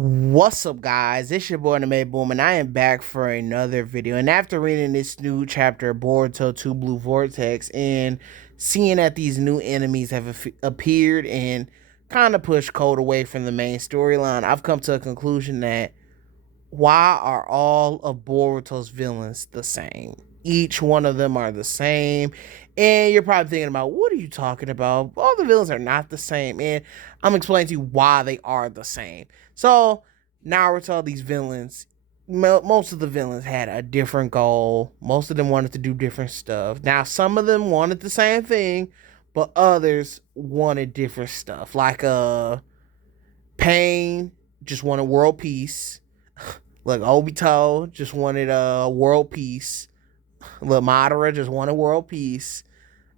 What's up, guys? It's your boy Anime Boom, and I am back for another video. And after reading this new chapter, Boruto 2 Blue Vortex, and seeing that these new enemies have appeared and kind of pushed Code away from the main storyline, I've come to a conclusion that why are all of Boruto's villains the same? Each one of them are the same. And you're probably thinking about, what are you talking about? All the villains are not the same. And I'm explaining to you why they are the same. So, Naruto, these villains, most of the villains had a different goal. Most of them wanted to do different stuff. Now, some of them wanted the same thing, but others wanted different stuff. Like, Pain just wanted world peace. Look, Obito just wanted world peace. Look, Madara just wanted world peace.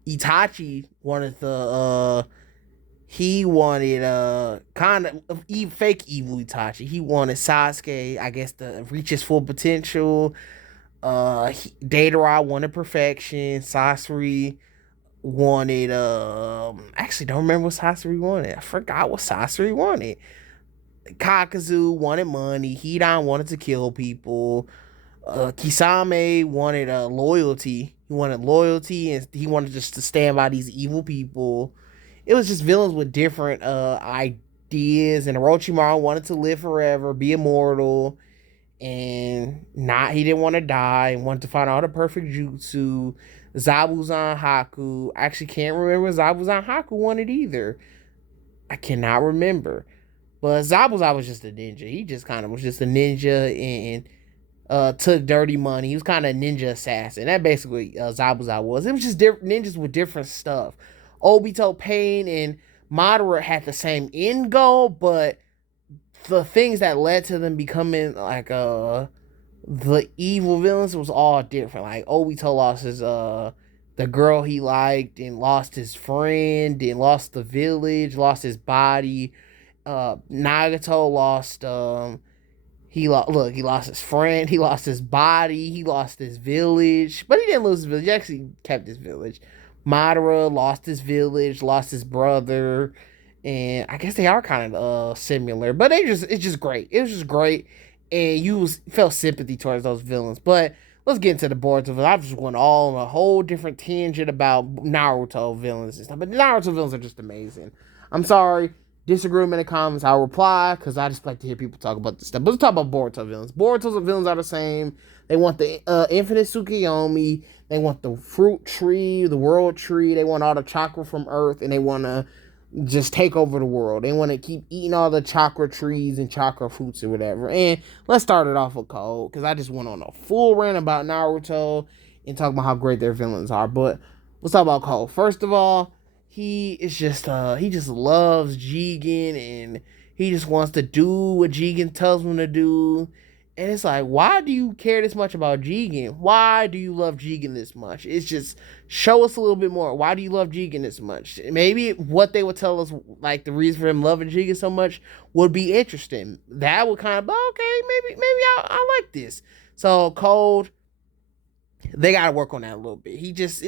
Itachi wanted he wanted kind of fake evil Itachi. He wanted Sasuke, I guess, to reach his full potential. Datara wanted perfection. Sasori wanted actually don't remember what Sasori wanted. I forgot what Sasori wanted. Kakazu wanted money. Hidan wanted to kill people. Kisame wanted loyalty. He wanted loyalty, and he wanted just to stand by these evil people. It was just villains with different ideas. And Orochimaru wanted to live forever, be immortal, and not he didn't want to die, and wanted to find all the perfect jutsu. Zabuzan Haku. I actually can't remember what Zabuzan Haku wanted either. I cannot remember. But Zabuza was just a ninja. He just kind of was just a ninja and took dirty money. He was kind of a ninja assassin. That basically Zabuza was. It was just different ninjas with different stuff. Obito, Pain, and Madara had the same end goal, but the things that led to them becoming like the evil villains was all different. Like Obito lost his the girl he liked, and lost his friend, and lost the village, lost his body. Nagato lost he lost his friend, he lost his body, he lost his village, but he didn't lose his village. He actually kept his village. Madara lost his village, lost his brother, and I guess they are kind of similar, but it's just great. It was just great, and felt sympathy towards those villains. But let's get into the boards of it. I've just went all on a whole different tangent about Naruto villains and stuff, but Naruto villains are just amazing. I'm sorry. Disagree in the comments. I'll reply because I just like to hear people talk about this stuff. But let's talk about Boruto villains. Boruto's villains are the same. They want the infinite Tsukiyomi. They want the fruit tree, the world tree. They want all the chakra from Earth, and they want to just take over the world. They want to keep eating all the chakra trees and chakra fruits or whatever. And let's start it off with Code, because I just went on a full rant about Naruto and talk about how great their villains are. But let's talk about Code. First of all, he just loves Jigen, and he just wants to do what Jigen tells him to do. And it's like, why do you care this much about Jigen? Why do you love Jigen this much? It's just, show us a little bit more. Why do you love Jigen this much? Maybe what they would tell us, like the reason for him loving Jigen so much, would be interesting. That would kind of, okay, maybe I like this. So Cold, they gotta work on that a little bit. He just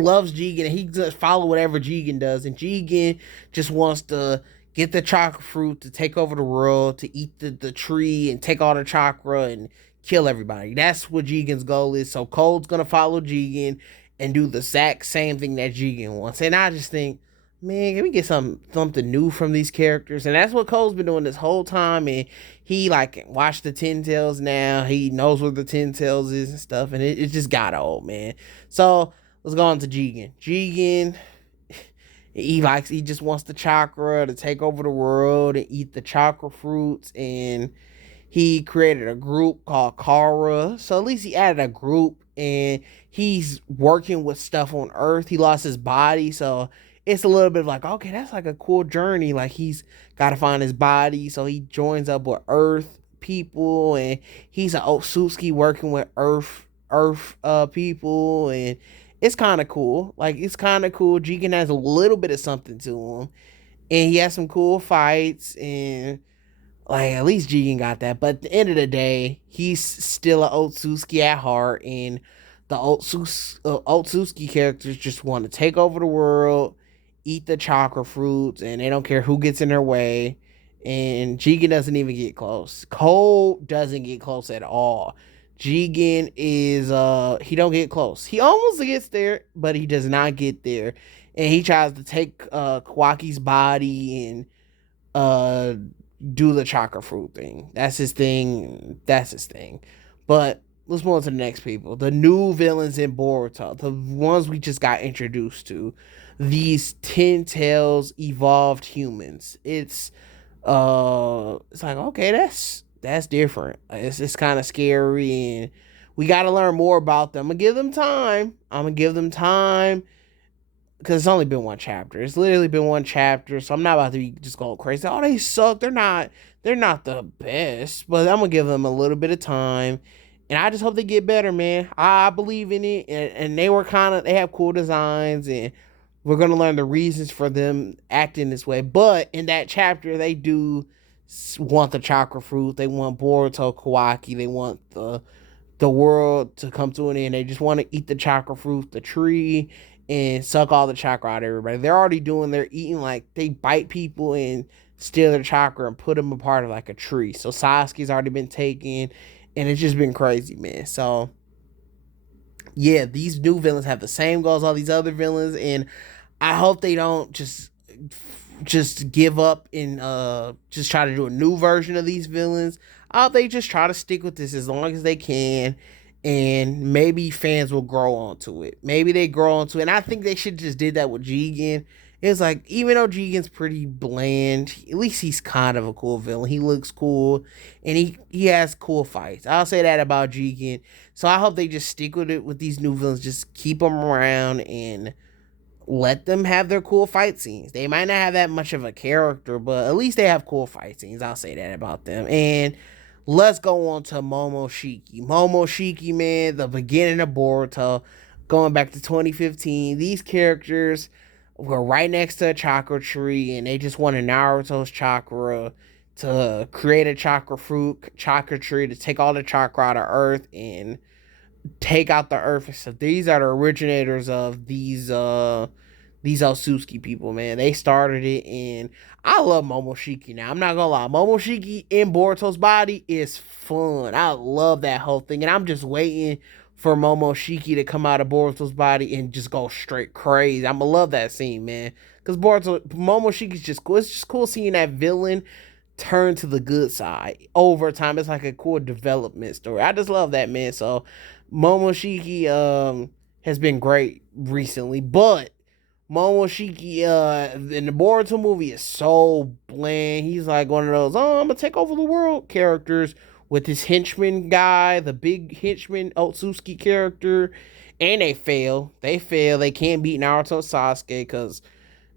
loves Jigen, and he just follow whatever Jigen does. And Jigen just wants to get the chakra fruit to take over the world, to eat the tree and take all the chakra and kill everybody. That's what Jigen's goal is. So Cold's gonna follow Jigen and do the exact same thing that Jigen wants. And I just think, man, can we get something new from these characters? And that's what Cole's been doing this whole time. And he like watched the Ten Tails now. He knows what the Ten Tails is and stuff. And it just got old, man. So let's go on to Jigen. Jigen, he just wants the chakra to take over the world and eat the chakra fruits. And he created a group called Kara. So at least he added a group, and he's working with stuff on Earth. He lost his body, so it's a little bit of like, okay, that's like a cool journey. Like, he's got to find his body, so he joins up with Earth people, and he's an Otsutsuki working with Earth people, and it's kind of cool. Like, it's kind of cool. Jigen has a little bit of something to him, and he has some cool fights, and like, at least Jigen got that. But at the end of the day, he's still an Otsutsuki at heart, and the Otsutsuki characters just want to take over the world, eat the chakra fruits, and they don't care who gets in their way. and Jigen doesn't even get close. Cole doesn't get close at all. Jigen is he don't get close. He almost gets there, but he does not get there. And he tries to take Kawaki's body and uh do the chakra fruit thing. That's his thing. That's his thing. But let's move on to the next people. The new villains in Boruto. The ones we just got introduced to. These 10 tails evolved humans. It's like, okay, that's different. It's kind of scary, and we got to learn more about them. I'm gonna give them time because it's only been one chapter. It's literally been one chapter, so I'm not about to be just going crazy. Oh, they suck. They're not the best, but I'm gonna give them a little bit of time, and I just hope they get better, man. I believe in it, and they have cool designs, and we're gonna learn the reasons for them acting this way. But in that chapter, they do want the chakra fruit. They want Boruto Kawaki. They want the world to come to an end. They just want to eat the chakra fruit, the tree, and suck all the chakra out of everybody. They're eating, like, they bite people and steal their chakra and put them apart of like a tree. So Sasuke's already been taken, and it's just been crazy, man. So yeah, these new villains have the same goals as all these other villains, and I hope they don't just give up and just try to do a new version of these villains. I hope they just try to stick with this as long as they can, and maybe fans will grow onto it. Maybe they grow onto it, and I think they should just did that with Jigen. It's like, even though Jigen's pretty bland, at least he's kind of a cool villain. He looks cool, and he has cool fights. I'll say that about Jigen. So I hope they just stick with it with these new villains. Just keep them around and let them have their cool fight scenes. They might not have that much of a character, but at least they have cool fight scenes. I'll say that about them. And let's go on to Momoshiki. Momoshiki, man, the beginning of Boruto, going back to 2015. These characters were right next to a chakra tree, and they just wanted Naruto's chakra to create a chakra fruit, chakra tree, to take all the chakra out of Earth and take out the Earth. So these are the originators of these Otsutsuki people, man. They started it, and I love Momoshiki now. I'm not gonna lie. Momoshiki in Boruto's body is fun. I love that whole thing, and I'm just waiting for Momoshiki to come out of Boruto's body and just go straight crazy. I'm gonna love that scene, man. Because Momoshiki's just cool. It's just cool seeing that villain turn to the good side over time. It's like a cool development story. I just love that, man. So Momoshiki has been great recently, but Momoshiki in the Boruto movie is so bland. He's like one of those, oh, I'm gonna take over the world characters with this henchman guy, the big henchman Otsutsuki character, and they fail. They can't beat Naruto Sasuke because,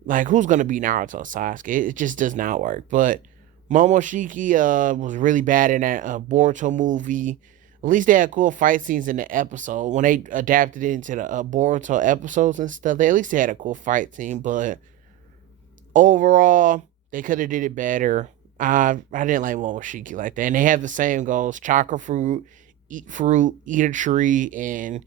like, who's gonna beat Naruto Sasuke? It just does not work. But Momoshiki was really bad in that Boruto movie. At least they had cool fight scenes in the episode. When they adapted it into the Boruto episodes and stuff, they had a cool fight scene. But overall, they could have did it better. I didn't like Momoshiki like that. And they have the same goals: chakra fruit, eat a tree, and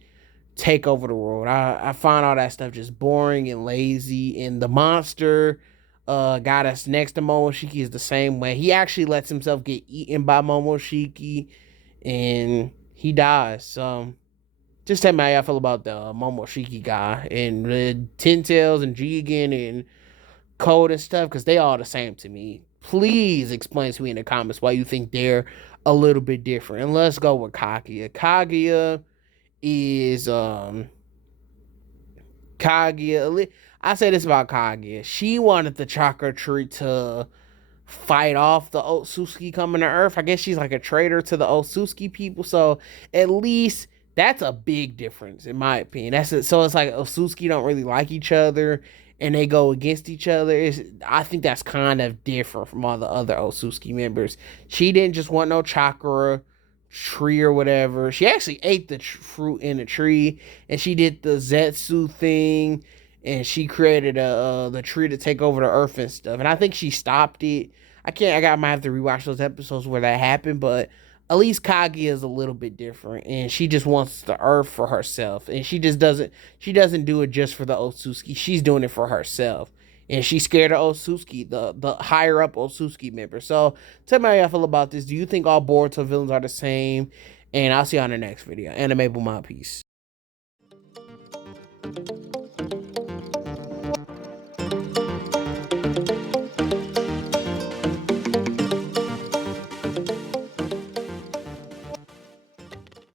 take over the world. I find all that stuff just boring and lazy. And the monster guy that's next to Momoshiki is the same way. He actually lets himself get eaten by Momoshiki, and he dies. So just tell me how y'all feel about the Momoshiki guy and the Ten Tails and Jigen and Code and stuff, because they all the same to me. Please explain to me in the comments why you think they're a little bit different. And let's go with Kaguya. Kaguya is Kaguya. I say this about Kaguya. She wanted the chakra tree to fight off the Otsutsuki coming to Earth. I guess she's like a traitor to the Otsutsuki people. So at least that's a big difference in my opinion. So it's like Otsutsuki don't really like each other and they go against each other. I think that's kind of different from all the other Otsutsuki members. She didn't just want no chakra tree or whatever. She actually ate the fruit in the tree, and she did the Zetsu thing, and she created the tree to take over the Earth and stuff. And I think she stopped it. I might have to rewatch those episodes where that happened, but at least Kaguya is a little bit different, and she just wants the Earth for herself, and she doesn't do it just for the Otsutsuki. She's doing it for herself, and she's scared of Otsutsuki, the higher up Otsutsuki member. So tell me how y'all feel about this. Do you think all Boruto villains are the same? And I'll see you on the next video. Anime Boom out. Peace.